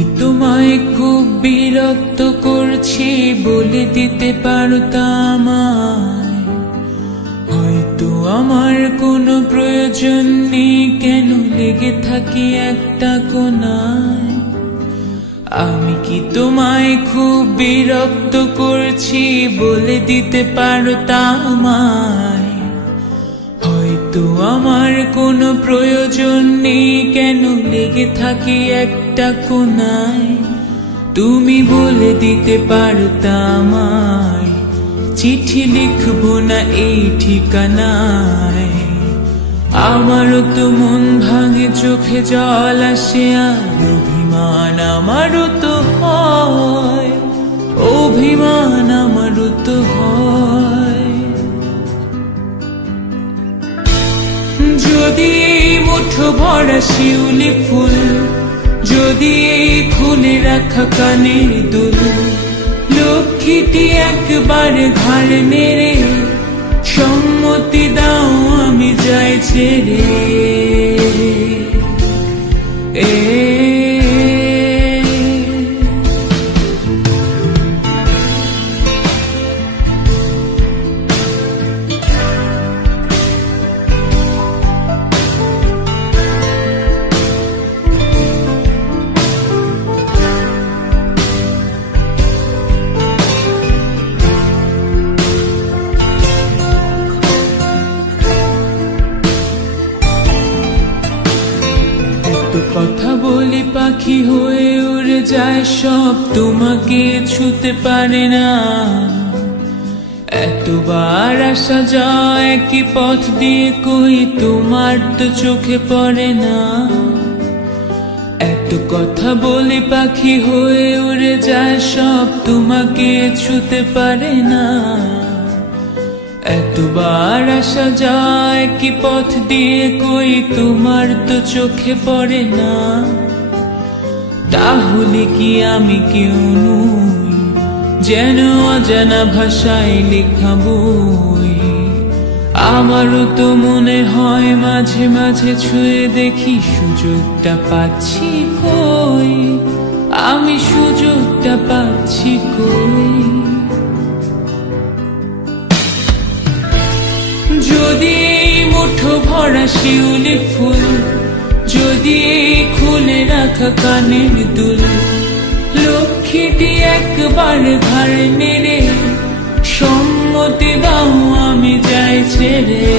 কি তোমায় খুব বিরক্ত করছি বলে দিতে পারতা আমায়? হয়তো আমার কোনো প্রয়োজন নেই, কেন লেগে থাকি একটা কোণায়? আমি কি তোমায় খুব বিরক্ত করছি বলে দিতে পারতা আমায়? হয়তো আমার কোনো প্রয়োজন নেই, কেন লেগে থাকি একটা কোণায়? তুমি বলে দিতে পারতা আমায়, চিঠি লিখবো না এই ঠিকানায়। আমারও তো মন ভাঙে, চোখে জল আসে, আর অভিমান আমারও তো হয়, অভিমান আমারও তো হয়। যদি এই মুঠো ভরা শিউলি ফুল, যদি এই খুলে রাখা কানের দুল, লক্ষ্মীটি একবার ঘাড় নেড়ে সম্মতি দাও আমি যাই ছেড়ে। কথা বলি পাখি হয়ে উড়ে যায় সব, তোমাকে ছুতে পারে না। এতবার আসা যায় কি পথ দিয়ে, কই তোমার তো চোখে পড়ে না। এত কথা বলি পাখি হয়ে উড়ে যায় সব, তোমাকে ছুতে পারে না। এতবার আসা যায় কি পথ দিয়ে, কই তোমার তো চোখে পড়ে না। তাহলে কি আমি কেউ নই, যেন অজানা ভাষায় লেখা বই? আমারও তো মনে হয় মাঝে মাঝে ছুঁয়ে দেখি, সুযোগটা পাচ্ছি কই, আমি সুযোগটা পাচ্ছি কই? যদি এই মুঠো ভরা শিউলি ফুল, যদি এই খুলে রাখা কানের দুল, লক্ষ্মীটি একবার ঘাড় নেড়ে সম্মতি দাও আমি যাই ছেড়ে।